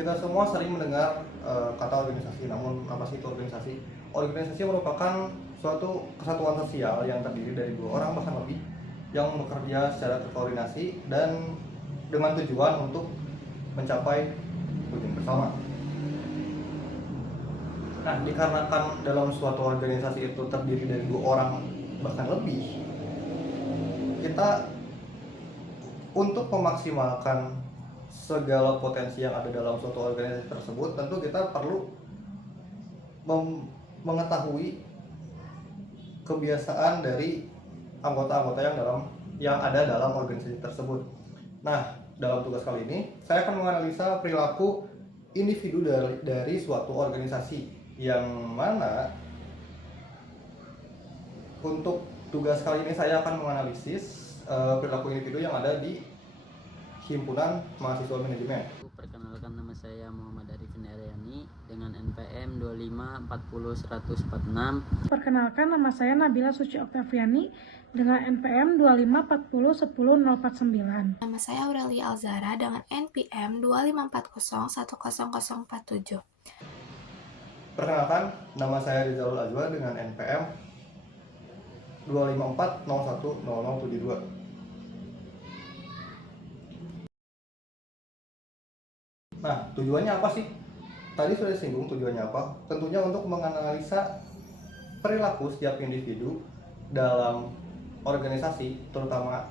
Kita semua sering mendengar kata organisasi, namun apa sih itu organisasi? Organisasi merupakan suatu kesatuan sosial yang terdiri dari dua orang bahkan lebih yang bekerja secara terkoordinasi dan dengan tujuan untuk mencapai tujuan bersama. Nah, dikarenakan dalam suatu organisasi itu terdiri dari dua orang bahkan lebih, kita untuk memaksimalkan segala potensi yang ada dalam suatu organisasi tersebut, tentu kita perlu mengetahui kebiasaan dari anggota-anggota yang ada dalam organisasi tersebut. Nah, dalam tugas kali ini saya akan menganalisa perilaku individu dari suatu organisasi, yang mana untuk tugas kali ini saya akan menganalisis perilaku individu yang ada di Himpunan Mahasiswa Manajemen. Perkenalkan, nama saya Muhammad Arifin Aryani dengan NPM 25401046. Perkenalkan, nama saya Nabila Suci Oktaviani dengan NPM 25401049. Nama saya Aurelia Alzara dengan NPM 25401047. Perkenalkan, nama saya Rizalul Azwa dengan NPM 254010072. Nah, tujuannya apa sih? Tadi sudah disinggung tujuannya apa. Tentunya untuk menganalisa perilaku setiap individu dalam organisasi, terutama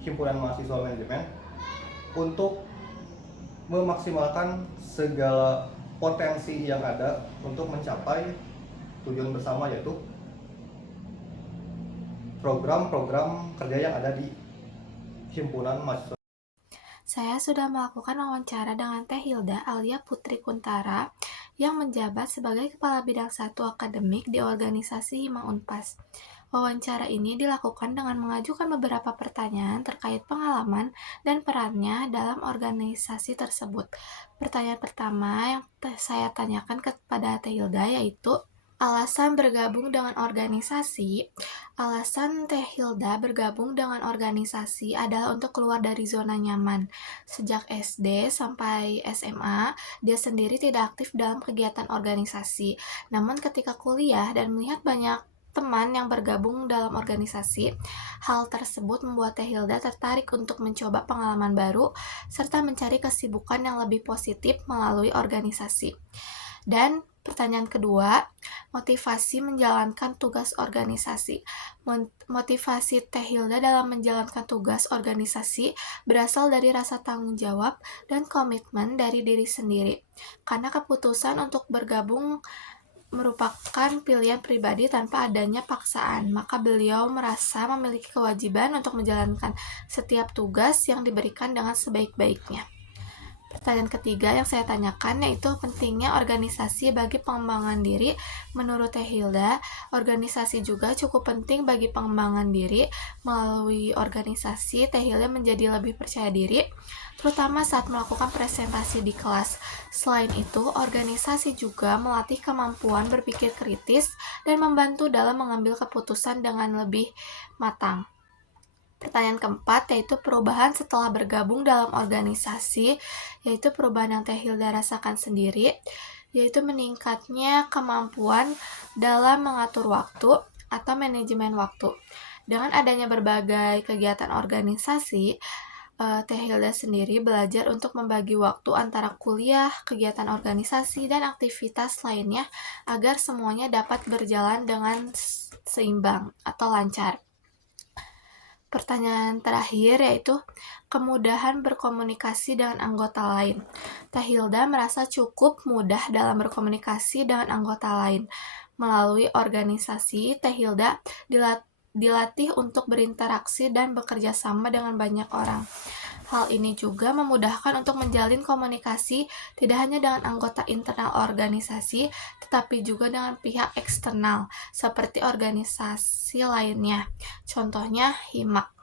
Himpunan Mahasiswa Manajemen, untuk memaksimalkan segala potensi yang ada untuk mencapai tujuan bersama, yaitu program-program kerja yang ada di Himpunan Mahasiswa. Saya sudah melakukan wawancara dengan Teh Hilda Alia Putri Kuntara yang menjabat sebagai Kepala Bidang 1 Akademik di organisasi Hima Unpas. Wawancara ini dilakukan dengan mengajukan beberapa pertanyaan terkait pengalaman dan perannya dalam organisasi tersebut. Pertanyaan pertama yang saya tanyakan kepada Teh Hilda yaitu alasan bergabung dengan organisasi. Alasan Teh Hilda bergabung dengan organisasi adalah untuk keluar dari zona nyaman. Sejak SD sampai SMA, dia sendiri tidak aktif dalam kegiatan organisasi. Namun ketika kuliah dan melihat banyak teman yang bergabung dalam organisasi, hal tersebut membuat Teh Hilda tertarik untuk mencoba pengalaman baru serta mencari kesibukan yang lebih positif melalui organisasi. Dan pertanyaan kedua, motivasi menjalankan tugas organisasi. Motivasi Teh Hilda dalam menjalankan tugas organisasi berasal dari rasa tanggung jawab dan komitmen dari diri sendiri. Karena keputusan untuk bergabung merupakan pilihan pribadi tanpa adanya paksaan, maka beliau merasa memiliki kewajiban untuk menjalankan setiap tugas yang diberikan dengan sebaik-baiknya. Pertanyaan ketiga yang saya tanyakan yaitu pentingnya organisasi bagi pengembangan diri. Menurut Teh Hilda, organisasi juga cukup penting bagi pengembangan diri. Melalui organisasi, Teh Hilda menjadi lebih percaya diri, terutama saat melakukan presentasi di kelas. Selain itu, organisasi juga melatih kemampuan berpikir kritis dan membantu dalam mengambil keputusan dengan lebih matang. Pertanyaan keempat yaitu perubahan setelah bergabung dalam organisasi, yaitu perubahan yang Teh Hilda rasakan sendiri, yaitu meningkatnya kemampuan dalam mengatur waktu atau manajemen waktu. Dengan adanya berbagai kegiatan organisasi, Teh Hilda sendiri belajar untuk membagi waktu antara kuliah, kegiatan organisasi, dan aktivitas lainnya agar semuanya dapat berjalan dengan seimbang atau lancar. Pertanyaan terakhir yaitu kemudahan berkomunikasi dengan anggota lain. Teh Hilda merasa cukup mudah dalam berkomunikasi dengan anggota lain. Melalui organisasi, Teh Hilda dilatih untuk berinteraksi dan bekerja sama dengan banyak orang. Hal ini juga memudahkan untuk menjalin komunikasi tidak hanya dengan anggota internal organisasi, tetapi juga dengan pihak eksternal, seperti organisasi lainnya. Contohnya HIMAK.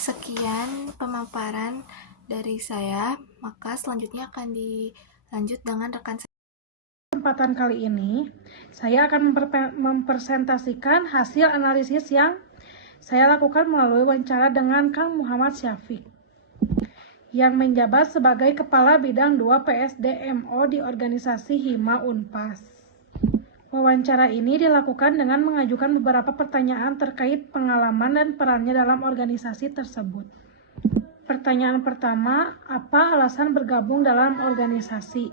Sekian pemaparan dari saya, maka selanjutnya akan dilanjut dengan rekan saya. Kesempatan kali ini, saya akan mempresentasikan hasil analisis yang saya lakukan melalui wawancara dengan Kang Muhammad Syafiq. yang menjabat sebagai Kepala Bidang 2 PSDMO di organisasi Hima Unpas. Wawancara ini dilakukan dengan mengajukan beberapa pertanyaan terkait pengalaman dan perannya dalam organisasi tersebut. Pertanyaan pertama, apa alasan bergabung dalam organisasi?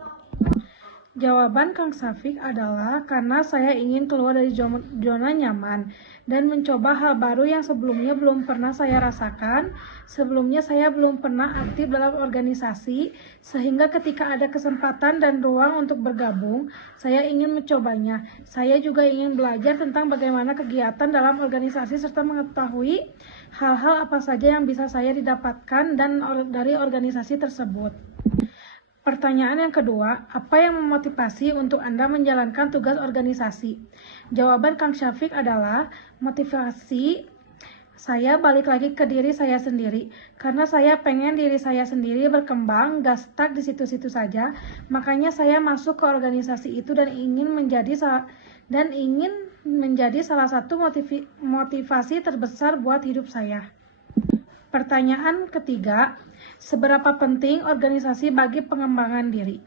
Jawaban Kang Safik adalah karena saya ingin keluar dari zona nyaman dan mencoba hal baru yang sebelumnya belum pernah saya rasakan. Sebelumnya saya belum pernah aktif dalam organisasi, sehingga ketika ada kesempatan dan ruang untuk bergabung, saya ingin mencobanya. Saya juga ingin belajar tentang bagaimana kegiatan dalam organisasi serta mengetahui hal-hal apa saja yang bisa saya didapatkan dari organisasi tersebut. Pertanyaan yang kedua, apa yang memotivasi untuk Anda menjalankan tugas organisasi? Jawaban Kang Syafiq adalah motivasi saya balik lagi ke diri saya sendiri. Karena saya pengen diri saya sendiri berkembang, gak stuck di situ-situ saja. Makanya saya masuk ke organisasi itu dan ingin menjadi salah satu motivasi terbesar buat hidup saya. Pertanyaan ketiga, seberapa penting organisasi bagi pengembangan diri?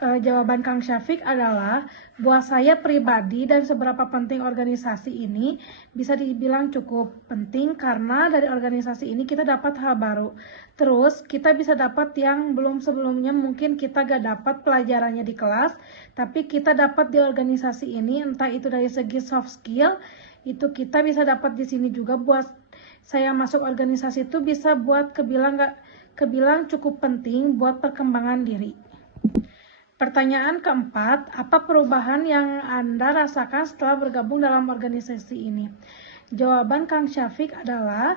Jawaban Kang Syafiq adalah, buat saya pribadi dan seberapa penting organisasi ini bisa dibilang cukup penting karena dari organisasi ini kita dapat hal baru. Terus kita bisa dapat yang belum sebelumnya mungkin kita gak dapat pelajarannya di kelas, tapi kita dapat di organisasi ini, entah itu dari segi soft skill, itu kita bisa dapat di sini juga. Buat saya masuk organisasi itu bisa buat kebilang cukup penting buat perkembangan diri. Pertanyaan keempat, apa perubahan yang Anda rasakan setelah bergabung dalam organisasi ini? Jawaban Kang Syafiq adalah,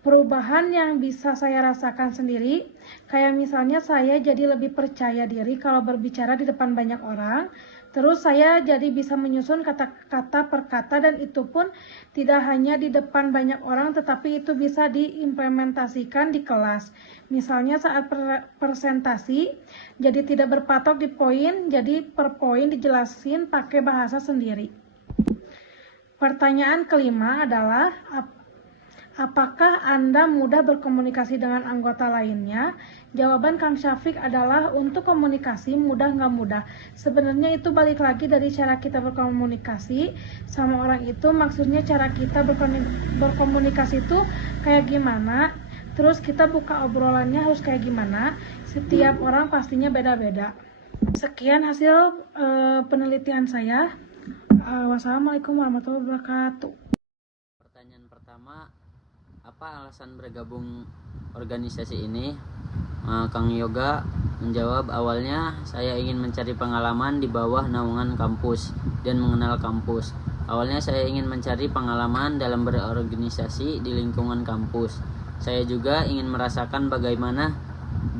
perubahan yang bisa saya rasakan sendiri, kayak misalnya saya jadi lebih percaya diri kalau berbicara di depan banyak orang. Terus saya jadi bisa menyusun kata-kata per kata, dan itu pun tidak hanya di depan banyak orang, tetapi itu bisa diimplementasikan di kelas. Misalnya saat presentasi, jadi tidak berpatok di poin, jadi per poin dijelasin pakai bahasa sendiri. Pertanyaan kelima adalah, apakah Anda mudah berkomunikasi dengan anggota lainnya? Jawaban Kang Syafiq adalah, untuk komunikasi mudah nggak mudah. Sebenarnya itu balik lagi dari cara kita berkomunikasi sama orang itu. Maksudnya cara kita berkomunikasi itu kayak gimana, terus kita buka obrolannya harus kayak gimana. Setiap orang pastinya beda-beda. Sekian hasil penelitian saya. Wassalamualaikum warahmatullahi wabarakatuh. Pertanyaan pertama, apa alasan bergabung organisasi ini? Kang Yoga menjawab, awalnya saya ingin mencari pengalaman di bawah naungan kampus dan mengenal kampus. Awalnya saya ingin mencari pengalaman dalam berorganisasi di lingkungan kampus. Saya juga ingin merasakan bagaimana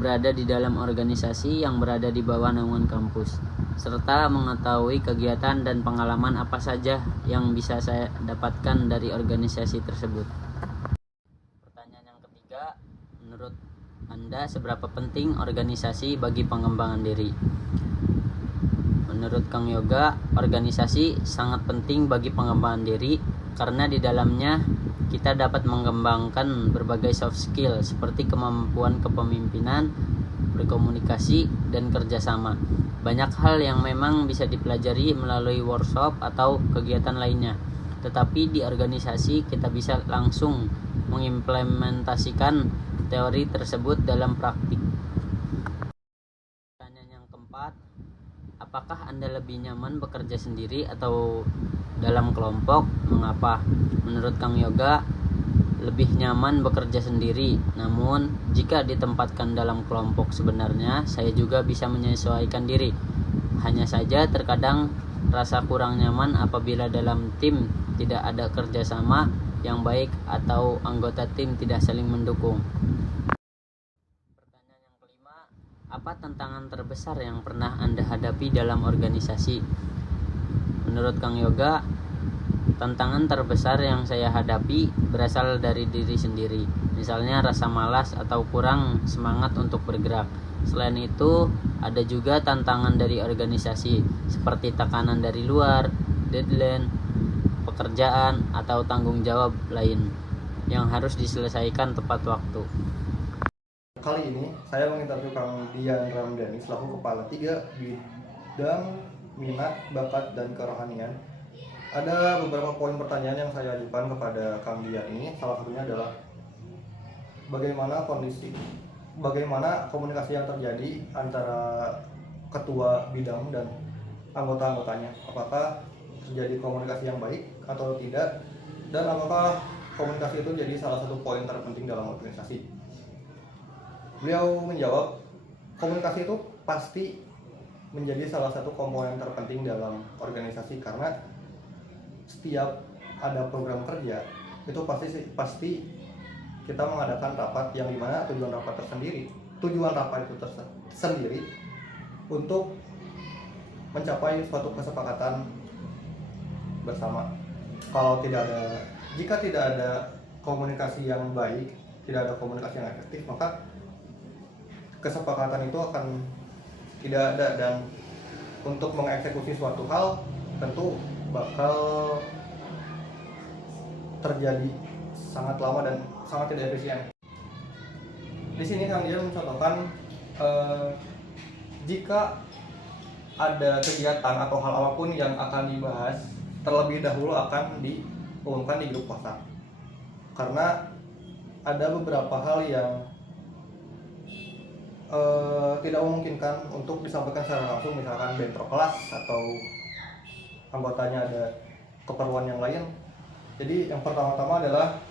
berada di dalam organisasi yang berada di bawah naungan kampus, serta mengetahui kegiatan dan pengalaman apa saja yang bisa saya dapatkan dari organisasi tersebut. Pertanyaan yang ketiga, menurut Anda seberapa penting organisasi bagi pengembangan diri? Menurut Kang Yoga, organisasi sangat penting bagi pengembangan diri karena di dalamnya kita dapat mengembangkan berbagai soft skill seperti kemampuan kepemimpinan, berkomunikasi, dan kerjasama. Banyak hal yang memang bisa dipelajari melalui workshop atau kegiatan lainnya, tetapi di organisasi kita bisa langsung mengimplementasikan teori tersebut dalam praktik. Pertanyaan yang keempat, apakah Anda lebih nyaman bekerja sendiri atau dalam kelompok? Mengapa? Menurut Kang Yoga, lebih nyaman bekerja sendiri. Namun, jika ditempatkan dalam kelompok sebenarnya saya juga bisa menyesuaikan diri. Hanya saja terkadang rasa kurang nyaman apabila dalam tim tidak ada kerjasama yang baik atau anggota tim tidak saling mendukung. Pertanyaan yang kelima, apa tantangan terbesar yang pernah Anda hadapi dalam organisasi? Menurut Kang Yoga, tantangan terbesar yang saya hadapi berasal dari diri sendiri. Misalnya rasa malas atau kurang semangat untuk bergerak. Selain itu, ada juga tantangan dari organisasi seperti tekanan dari luar, deadline, pekerjaan, atau tanggung jawab lain yang harus diselesaikan tepat waktu. Kali ini saya menginterview Kang Dian Ramdhani selaku Kepala 3 Bidang Minat, Bakat, dan Kerohanian. Ada beberapa poin pertanyaan yang saya ajukan kepada Kang Dian ini. Salah satunya adalah bagaimana komunikasi yang terjadi antara ketua bidang dan anggota-anggotanya. Apakah terjadi komunikasi yang baik atau tidak, dan apakah komunikasi itu jadi salah satu poin terpenting dalam organisasi. Beliau menjawab, komunikasi itu pasti menjadi salah satu komponen terpenting dalam organisasi, karena setiap ada program kerja itu pasti kita mengadakan rapat yang dimana tujuan rapat itu tersendiri untuk mencapai suatu kesepakatan bersama. Jika tidak ada komunikasi yang baik, tidak ada komunikasi yang efektif, maka kesepakatan itu akan tidak ada, dan untuk mengeksekusi suatu hal tentu bakal terjadi sangat lama dan sangat tidak efisien. Di sini Kang Dian mencontohkan jika ada kegiatan atau hal apapun yang akan dibahas, terlebih dahulu akan diumumkan di grup WhatsApp, karena ada beberapa hal yang tidak memungkinkan untuk disampaikan secara langsung, misalkan bentrok kelas atau anggotanya ada keperluan yang lain. Jadi yang pertama-tama adalah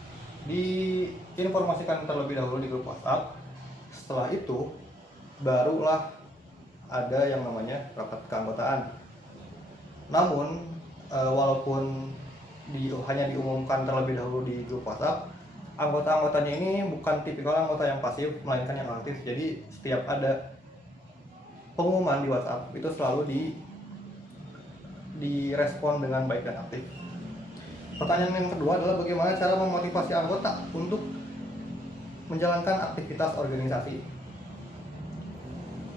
diinformasikan terlebih dahulu di grup WhatsApp. Setelah itu barulah ada yang namanya rapat keanggotaan. Namun walaupun hanya diumumkan terlebih dahulu di grup WhatsApp, anggota-anggotanya ini bukan tipikal anggota yang pasif, melainkan yang aktif. Jadi setiap ada pengumuman di WhatsApp itu selalu direspon dengan baik dan aktif. Pertanyaan yang kedua adalah bagaimana cara memotivasi anggota untuk menjalankan aktivitas organisasi.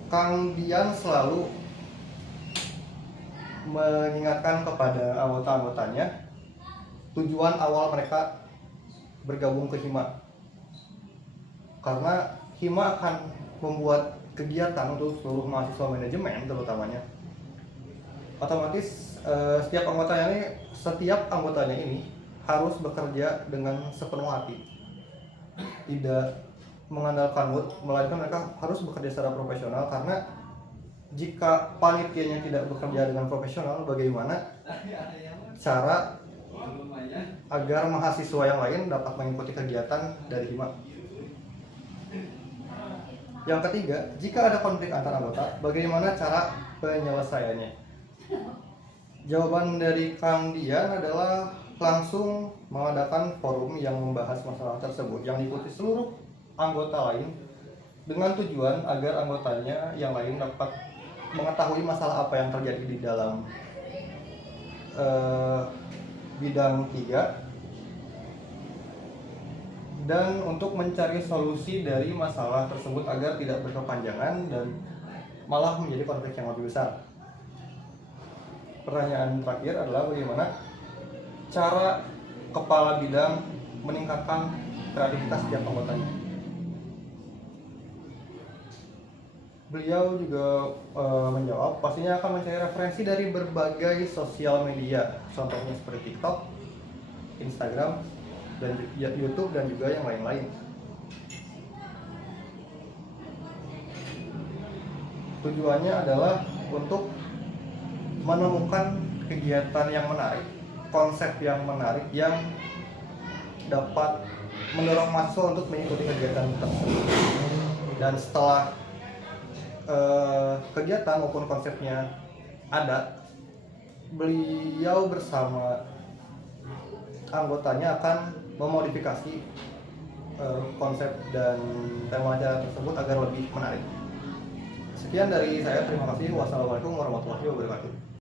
Kang Dian selalu mengingatkan kepada anggota-anggotanya tujuan awal mereka bergabung ke HIMA, karena HIMA akan membuat kegiatan untuk seluruh mahasiswa manajemen terutamanya. Otomatis setiap anggotanya ini harus bekerja dengan sepenuh hati, tidak mengandalkan mood, melainkan mereka harus bekerja secara profesional. Karena jika panitianya tidak bekerja dengan profesional, bagaimana cara agar mahasiswa yang lain dapat mengikuti kegiatan dari HIMA? Yang ketiga, jika ada konflik antar anggota, bagaimana cara penyelesaiannya? Jawaban dari Kang Dian adalah langsung mengadakan forum yang membahas masalah tersebut yang diikuti seluruh anggota lain, dengan tujuan agar anggotanya yang lain dapat mengetahui masalah apa yang terjadi di dalam bidang 3, dan untuk mencari solusi dari masalah tersebut agar tidak berkepanjangan dan malah menjadi konflik yang lebih besar. Pertanyaan terakhir adalah bagaimana cara kepala bidang meningkatkan kreativitas setiap anggotanya. Beliau juga menjawab, pastinya akan mencari referensi dari berbagai sosial media, contohnya seperti TikTok, Instagram, dan YouTube, dan juga yang lain-lain. Tujuannya adalah untuk menemukan kegiatan yang menarik, konsep yang menarik yang dapat mendorong mahasiswa untuk mengikuti kegiatan tersebut. Dan setelah kegiatan maupun konsepnya ada, beliau bersama anggotanya akan memodifikasi konsep dan tema acara tersebut agar lebih menarik. Sekian dari saya, terima kasih. Wassalamualaikum warahmatullahi wabarakatuh.